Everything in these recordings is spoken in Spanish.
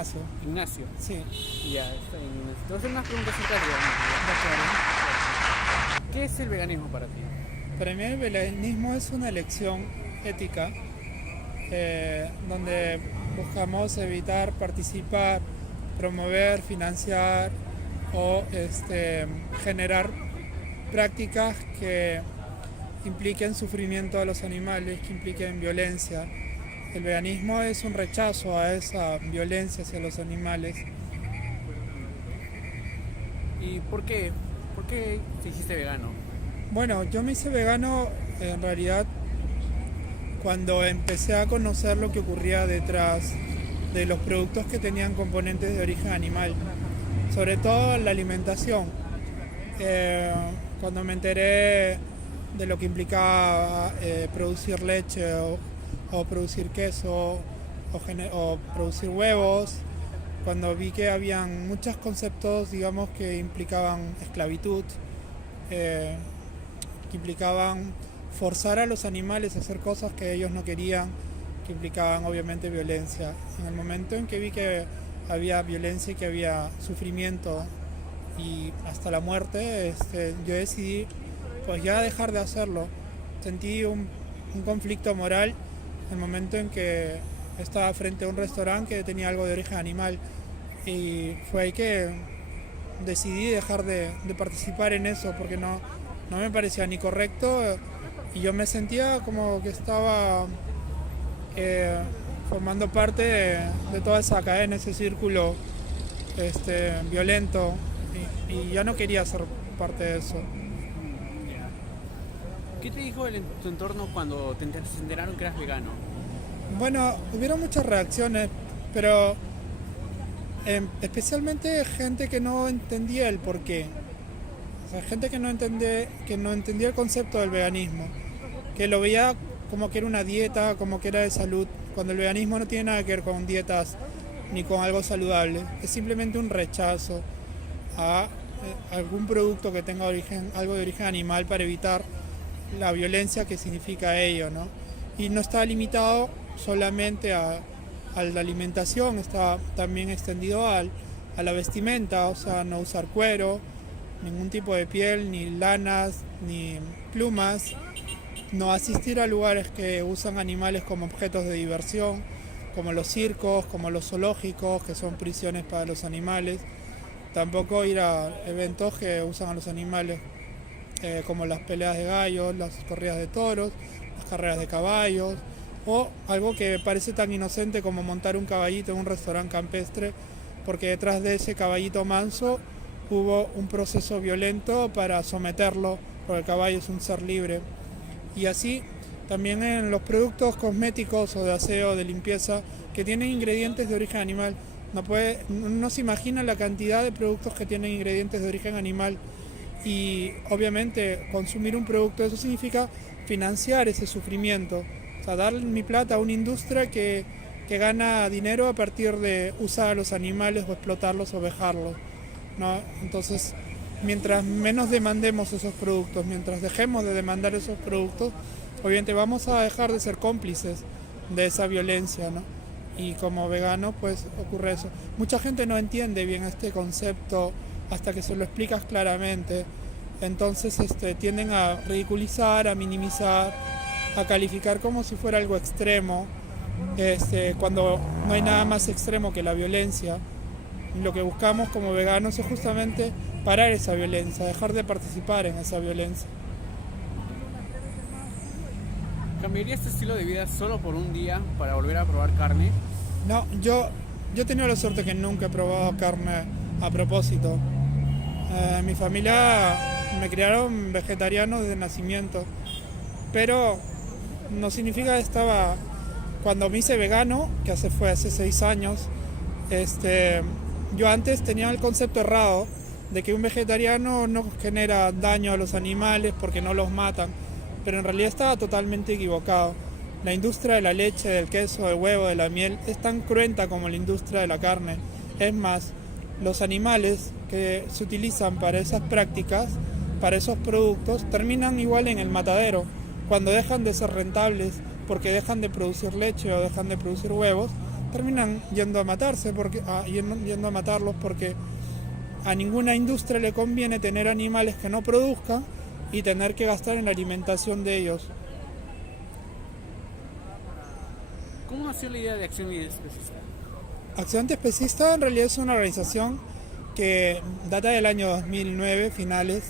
Ignacio. Ignacio. Sí, Ya, está bien, Ignacio. Te voy a hacer unas preguntas acerca del de acuerdo. veganismo. ¿Qué es el veganismo para ti? Para mí el veganismo es una elección ética donde buscamos evitar participar, promover, financiar o generar prácticas que impliquen sufrimiento a los animales, que impliquen violencia. El veganismo es un rechazo a esa violencia hacia los animales. ¿Y por qué? ¿Por qué te hiciste vegano? Bueno, yo me hice vegano en realidad cuando empecé a conocer lo que ocurría detrás de los productos que tenían componentes de origen animal, sobre todo la alimentación. Eh, Cuando me enteré de lo que implicaba producir leche o producir queso o producir huevos, cuando vi que habían muchos conceptos, digamos, que implicaban esclavitud, eh, que implicaban forzar a los animales a hacer cosas que ellos no querían, que implicaban obviamente violencia. En el momento en que vi que había violencia y que había sufrimiento y hasta la muerte, yo decidí pues ya dejar de hacerlo. Sentí un conflicto moral en el momento en que estaba frente a un restaurante que tenía algo de origen animal y fue ahí que decidí dejar de participar en eso porque no me parecía ni correcto y yo me sentía como que estaba formando parte de toda esa cadena, ese círculo violento y ya no quería ser parte de eso. ¿Qué te dijo tu entorno cuando se enteraron que eras vegano? Bueno, hubieron muchas reacciones, pero especialmente gente que no entendía el porqué. O sea, gente que no entendía el concepto del veganismo, que lo veía como que era una dieta, como que era de salud, cuando el veganismo no tiene nada que ver con dietas ni con algo saludable, es simplemente un rechazo a algún producto que tenga algo de origen animal para evitar la violencia que significa ello, ¿no? Y no está limitado solamente a la alimentación, está también extendido a la vestimenta, o sea, no usar cuero, ningún tipo de piel, ni lanas, ni plumas, no asistir a lugares que usan animales como objetos de diversión, como los circos, como los zoológicos, que son prisiones para los animales, tampoco ir a eventos que usan a los animales como las peleas de gallos, las corridas de toros, las carreras de caballos, o algo que parece tan inocente como montar un caballito en un restaurante campestre, porque detrás de ese caballito manso hubo un proceso violento para someterlo, porque el caballo es un ser libre. Y así también en los productos cosméticos o de aseo, de limpieza, que tienen ingredientes de origen animal. No se imagina la cantidad de productos que tienen ingredientes de origen animal y obviamente consumir un producto, eso significa financiar ese sufrimiento, o sea, dar mi plata a una industria que gana dinero a partir de usar a los animales o explotarlos o vejarlos, ¿no? Entonces, mientras menos demandemos esos productos, mientras dejemos de demandar esos productos, obviamente vamos a dejar de ser cómplices de esa violencia, ¿no? Y como vegano pues ocurre eso. Mucha gente no entiende bien este concepto hasta que se lo explicas claramente. Entonces tienden a ridiculizar, a minimizar, a calificar como si fuera algo extremo, cuando no hay nada más extremo que la violencia. Y lo que buscamos como veganos es justamente parar esa violencia, dejar de participar en esa violencia. ¿Cambiarías tu estilo de vida solo por un día para volver a probar carne? No, yo he tenido la suerte que nunca he probado carne a propósito. Mi familia me criaron vegetariano desde nacimiento, pero no significa que estaba... Cuando me hice vegano, que fue hace 6 años, yo antes tenía el concepto errado de que un vegetariano no genera daño a los animales porque no los matan, pero en realidad estaba totalmente equivocado. La industria de la leche, del queso, del huevo, de la miel es tan cruenta como la industria de la carne. Es más, los animales que se utilizan para esas prácticas, para esos productos, terminan igual en el matadero. Cuando dejan de ser rentables porque dejan de producir leche o dejan de producir huevos, terminan yendo a matarse, yendo a matarlos porque a ninguna industria le conviene tener animales que no produzcan y tener que gastar en la alimentación de ellos. ¿Cómo nació la idea de Acción Antiespecista? Acción Antiespecista en realidad es una organización que data del año 2009, finales.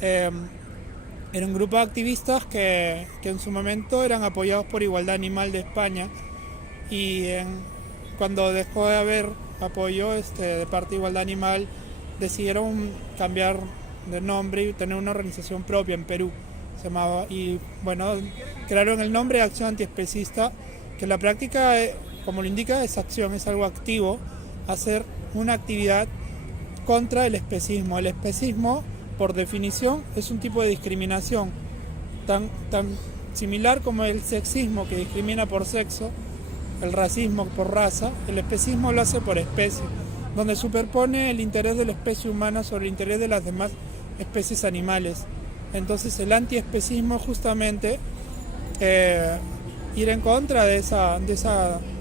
Era un grupo de activistas que en su momento eran apoyados por Igualdad Animal de España y cuando dejó de haber apoyo de parte de Igualdad Animal decidieron cambiar de nombre y tener una organización propia en Perú. Se llamaba, y bueno, crearon el nombre de Acción Antiespecista, que en la práctica, como lo indica, es acción, es algo activo, hacer una actividad contra el especismo. El especismo, por definición, es un tipo de discriminación tan similar como el sexismo, que discrimina por sexo, el racismo por raza. El especismo lo hace por especie, donde superpone el interés de la especie humana sobre el interés de las demás especies animales. Entonces el antiespecismo es justamente ir en contra de esa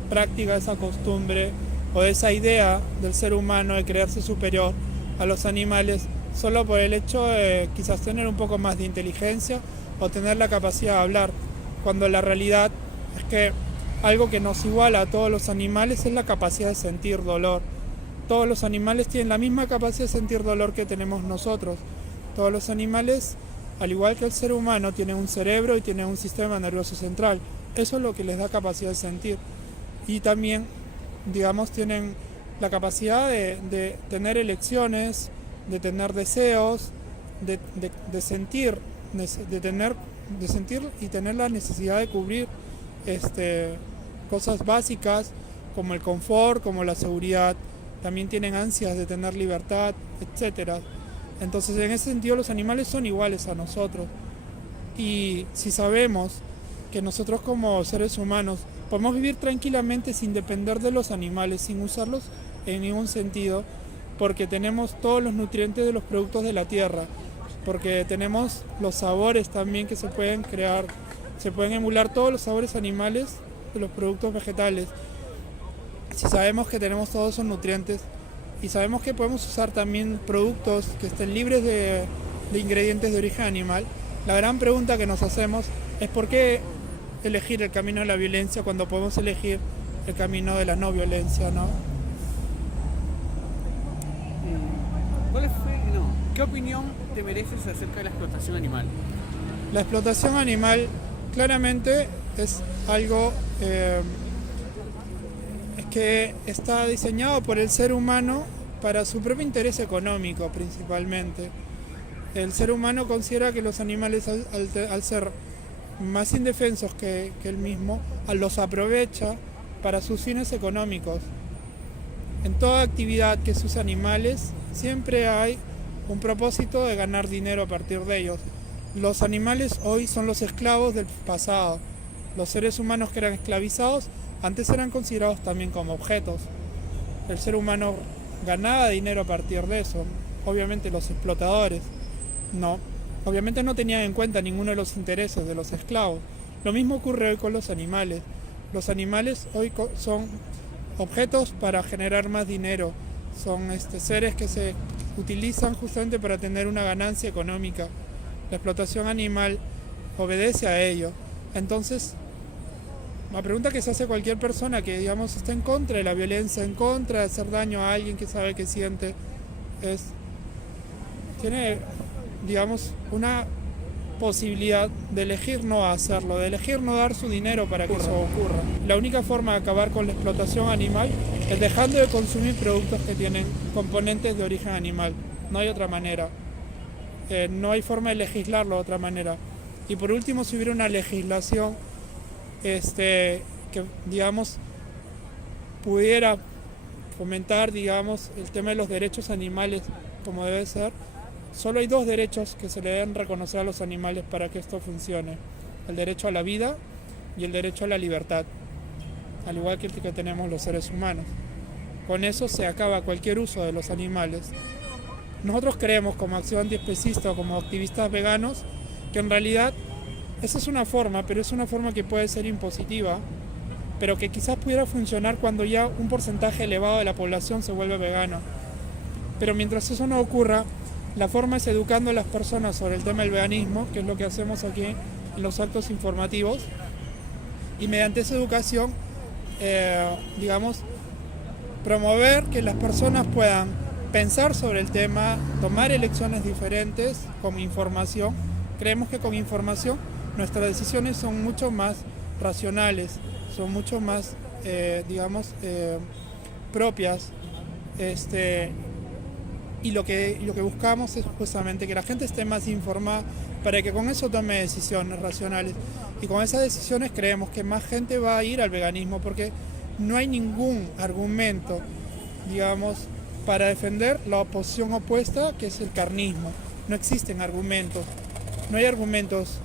práctica, de esa costumbre o de esa idea del ser humano de creerse superior a los animales solo por el hecho de quizás tener un poco más de inteligencia o tener la capacidad de hablar, cuando la realidad es que algo que nos iguala a todos los animales es la capacidad de sentir dolor. Todos los animales tienen la misma capacidad de sentir dolor que tenemos nosotros. Todos los animales, al igual que el ser humano, tienen un cerebro y tienen un sistema nervioso central. Eso es lo que les da capacidad de sentir. Y también, digamos, tienen la capacidad de tener elecciones, de tener deseos, de sentir y tener la necesidad de cubrir cosas básicas como el confort, como la seguridad. También tienen ansias de tener libertad, etc. Entonces, en ese sentido, los animales son iguales a nosotros. Y si sabemos que nosotros como seres humanos podemos vivir tranquilamente sin depender de los animales, sin usarlos en ningún sentido, porque tenemos todos los nutrientes de los productos de la tierra, porque tenemos los sabores también que se pueden crear, se pueden emular todos los sabores animales de los productos vegetales. Si sabemos que tenemos todos esos nutrientes y sabemos que podemos usar también productos que estén libres de ingredientes de origen animal, la gran pregunta que nos hacemos es ¿por qué elegir el camino de la violencia cuando podemos elegir el camino de la no violencia, ¿no? ¿Qué opinión te mereces acerca de la explotación animal? La explotación animal claramente es algo que está diseñado por el ser humano para su propio interés económico principalmente. El ser humano considera que los animales al ser más indefensos que él mismo, los aprovecha para sus fines económicos. En toda actividad que se usa animales siempre hay un propósito de ganar dinero a partir de ellos. Los animales hoy son los esclavos del pasado. Los seres humanos que eran esclavizados antes eran considerados también como objetos. El ser humano ganaba dinero a partir de eso. Obviamente los explotadores obviamente no tenían en cuenta ninguno de los intereses de los esclavos. Lo mismo ocurre hoy con los animales. Los animales hoy son objetos para generar más dinero. Son seres que se utilizan justamente para tener una ganancia económica. La explotación animal obedece a ello. Entonces, la pregunta que se hace cualquier persona que, digamos, está en contra de la violencia, en contra de hacer daño a alguien que sabe que siente, tiene, digamos, una posibilidad de elegir no hacerlo, de elegir no dar su dinero para que eso ocurra. La única forma de acabar con la explotación animal es dejando de consumir productos que tienen componentes de origen animal. No hay otra manera. No hay forma de legislarlo de otra manera. Y por último, si hubiera una legislación que, digamos, pudiera fomentar, digamos, el tema de los derechos animales como debe ser, solo hay dos derechos que se le deben reconocer a los animales para que esto funcione: el derecho a la vida y el derecho a la libertad, al igual que el que tenemos los seres humanos. Con eso se acaba cualquier uso de los animales. Nosotros creemos, como Acción Antiespecista o como activistas veganos, que en realidad esa es una forma, pero es una forma que puede ser impositiva, pero que quizás pudiera funcionar cuando ya un porcentaje elevado de la población se vuelve vegano. Pero mientras eso no ocurra, la forma es educando a las personas sobre el tema del veganismo, que es lo que hacemos aquí en los actos informativos, y mediante esa educación, digamos, promover que las personas puedan pensar sobre el tema, tomar elecciones diferentes con información. Creemos que con información nuestras decisiones son mucho más racionales, son mucho más, propias. Y lo que buscamos es justamente que la gente esté más informada para que con eso tome decisiones racionales. Y con esas decisiones creemos que más gente va a ir al veganismo, porque no hay ningún argumento, digamos, para defender la oposición opuesta, que es el carnismo. No existen argumentos, no hay argumentos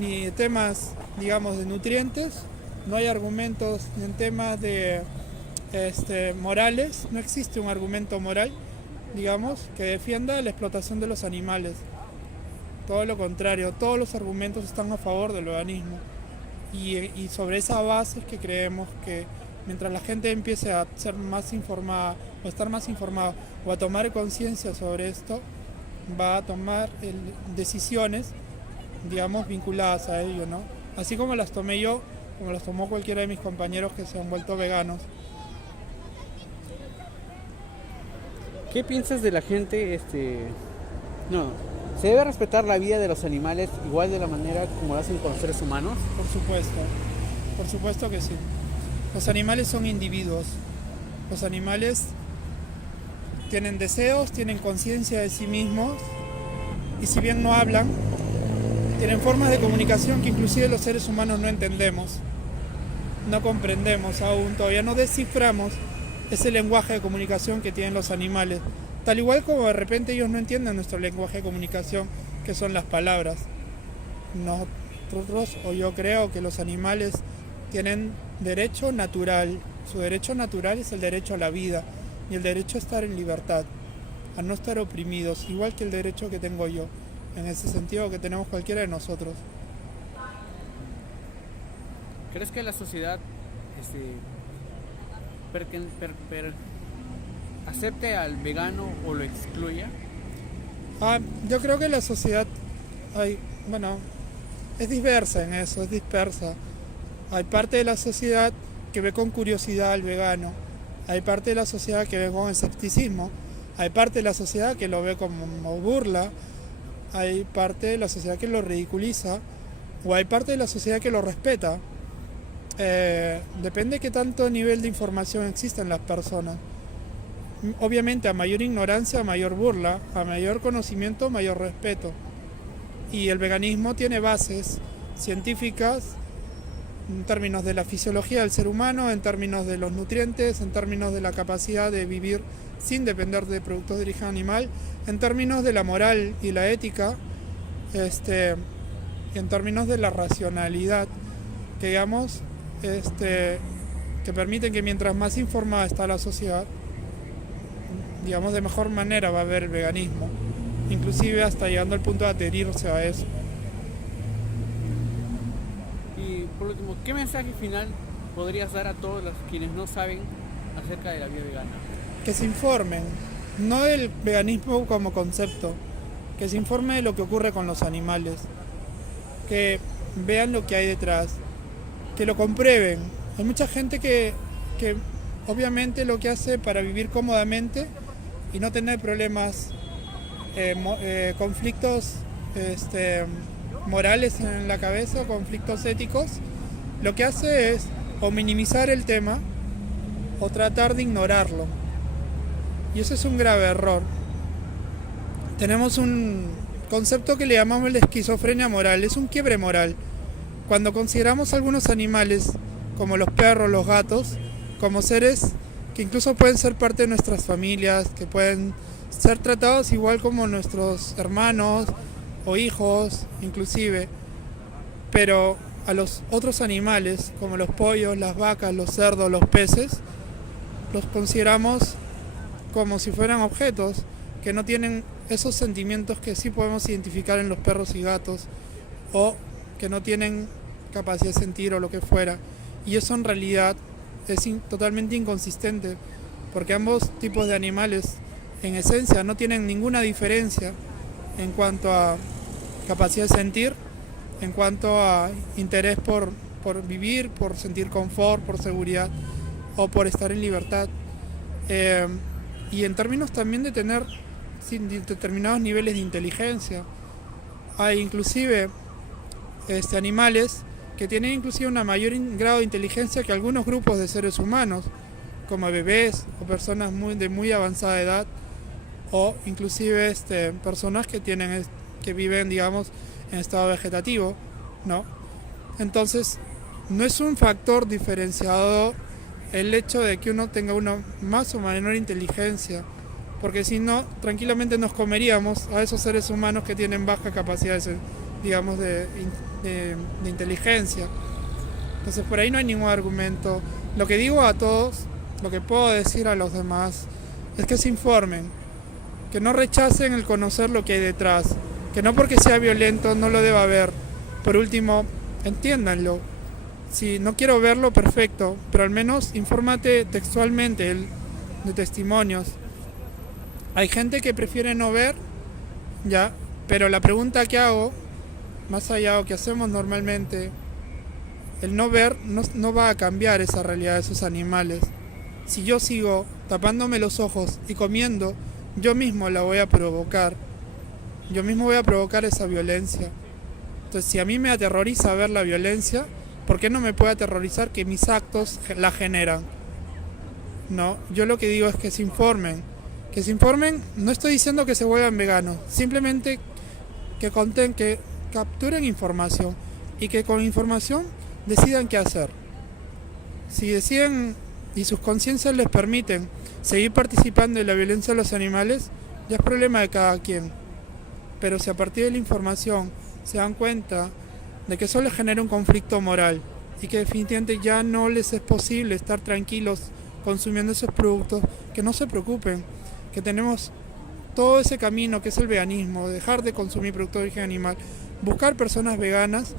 ni de temas, digamos, de nutrientes, no hay argumentos ni en temas de morales, no existe un argumento moral, digamos, que defienda la explotación de los animales. Todo lo contrario, todos los argumentos están a favor del veganismo. Y sobre esa base es que creemos que mientras la gente empiece a ser más informada, o a estar más informada, o a tomar conciencia sobre esto, va a tomar decisiones, digamos, vinculadas a ello, ¿no? Así como las tomé yo, como las tomó cualquiera de mis compañeros que se han vuelto veganos. ¿Qué piensas de la gente? No, ¿se debe respetar la vida de los animales igual de la manera como lo hacen con seres humanos? Por supuesto que sí. Los animales son individuos. Los animales tienen deseos, tienen conciencia de sí mismos, y si bien no hablan, tienen formas de comunicación que inclusive los seres humanos no entendemos, no comprendemos aún, todavía no desciframos ese lenguaje de comunicación que tienen los animales, tal igual como de repente ellos no entienden nuestro lenguaje de comunicación, que son las palabras. Nosotros, o yo creo que los animales tienen derecho natural. Su derecho natural es el derecho a la vida y el derecho a estar en libertad, a no estar oprimidos, igual que el derecho que tengo yo, en ese sentido que tenemos cualquiera de nosotros. ¿Crees que la sociedad acepte al vegano o lo excluya? Yo creo que la sociedad es diversa en eso, es dispersa. Hay parte de la sociedad que ve con curiosidad al vegano, hay parte de la sociedad que ve con escepticismo, hay parte de la sociedad que lo ve como burla, hay parte de la sociedad que lo ridiculiza, o hay parte de la sociedad que lo respeta. Depende de qué tanto nivel de información exista en las personas. Obviamente, a mayor ignorancia, mayor burla, a mayor conocimiento, mayor respeto. Y el veganismo tiene bases científicas en términos de la fisiología del ser humano, en términos de los nutrientes, en términos de la capacidad de vivir sin depender de productos de origen animal, en términos de la moral y la ética, y en términos de la racionalidad, que digamos, que permiten que mientras más informada está la sociedad, digamos, de mejor manera va a haber el veganismo, inclusive hasta llegando al punto de adherirse a eso. Y por último, ¿qué mensaje final podrías dar a todos los quienes no saben acerca de la vida vegana? Que se informen, no del veganismo como concepto, que se informe de lo que ocurre con los animales, que vean lo que hay detrás, que lo comprueben. Hay mucha gente que obviamente lo que hace para vivir cómodamente y no tener problemas, conflictos morales en la cabeza, conflictos éticos, lo que hace es o minimizar el tema o tratar de ignorarlo. Y eso es un grave error. Tenemos un concepto que le llamamos la esquizofrenia moral, es un quiebre moral. Cuando consideramos algunos animales, como los perros, los gatos, como seres que incluso pueden ser parte de nuestras familias, que pueden ser tratados igual como nuestros hermanos o hijos, inclusive, pero a los otros animales, como los pollos, las vacas, los cerdos, los peces, los consideramos como si fueran objetos que no tienen esos sentimientos que sí podemos identificar en los perros y gatos, o que no tienen capacidad de sentir o lo que fuera. y eso en realidad es totalmente inconsistente, porque ambos tipos de animales en esencia no tienen ninguna diferencia en cuanto a capacidad de sentir, en cuanto a interés por vivir, por sentir confort, por seguridad o por estar en libertad. Y en términos también de tener determinados niveles de inteligencia. Hay inclusive animales que tienen inclusive un mayor grado de inteligencia que algunos grupos de seres humanos, como bebés o personas de muy avanzada edad, o inclusive personas que viven, digamos, en estado vegetativo, ¿no? Entonces, no es un factor diferenciado el hecho de que uno tenga una más o menor inteligencia, porque si no, tranquilamente nos comeríamos a esos seres humanos que tienen baja capacidad, digamos, de inteligencia. Entonces, por ahí no hay ningún argumento. Lo que digo a todos, lo que puedo decir a los demás, es que se informen, que no rechacen el conocer lo que hay detrás, que no porque sea violento no lo deba ver. Por último, entiéndanlo. Si no quiero verlo, perfecto, pero al menos infórmate textualmente de testimonios. Hay gente que prefiere no ver, ya, pero la pregunta que hago, más allá de lo que hacemos normalmente, el no ver no va a cambiar esa realidad de esos animales. Si yo sigo tapándome los ojos y comiendo, yo mismo la voy a provocar. Yo mismo voy a provocar esa violencia. Entonces, si a mí me aterroriza ver la violencia, ¿por qué no me puede aterrorizar que mis actos la generan? No, yo lo que digo es que se informen. Que se informen, no estoy diciendo que se vuelvan veganos, simplemente que capturen información y que con información decidan qué hacer. Si deciden y sus conciencias les permiten seguir participando en la violencia de los animales, ya es problema de cada quien. Pero si a partir de la información se dan cuenta de que eso les genera un conflicto moral y que definitivamente ya no les es posible estar tranquilos consumiendo esos productos, que no se preocupen, que tenemos todo ese camino que es el veganismo, dejar de consumir productos de origen animal, buscar personas veganas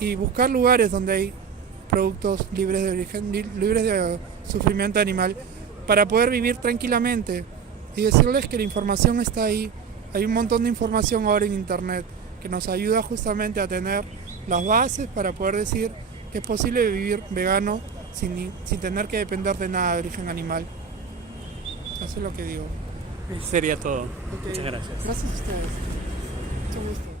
y buscar lugares donde hay productos libres de sufrimiento animal para poder vivir tranquilamente y decirles que la información está ahí. Hay un montón de información ahora en internet que nos ayuda justamente a tener las bases para poder decir que es posible vivir vegano sin tener que depender de nada de origen animal. Eso es lo que digo. Eso sería todo. Okay. Muchas gracias. Gracias a ustedes. Mucho gusto.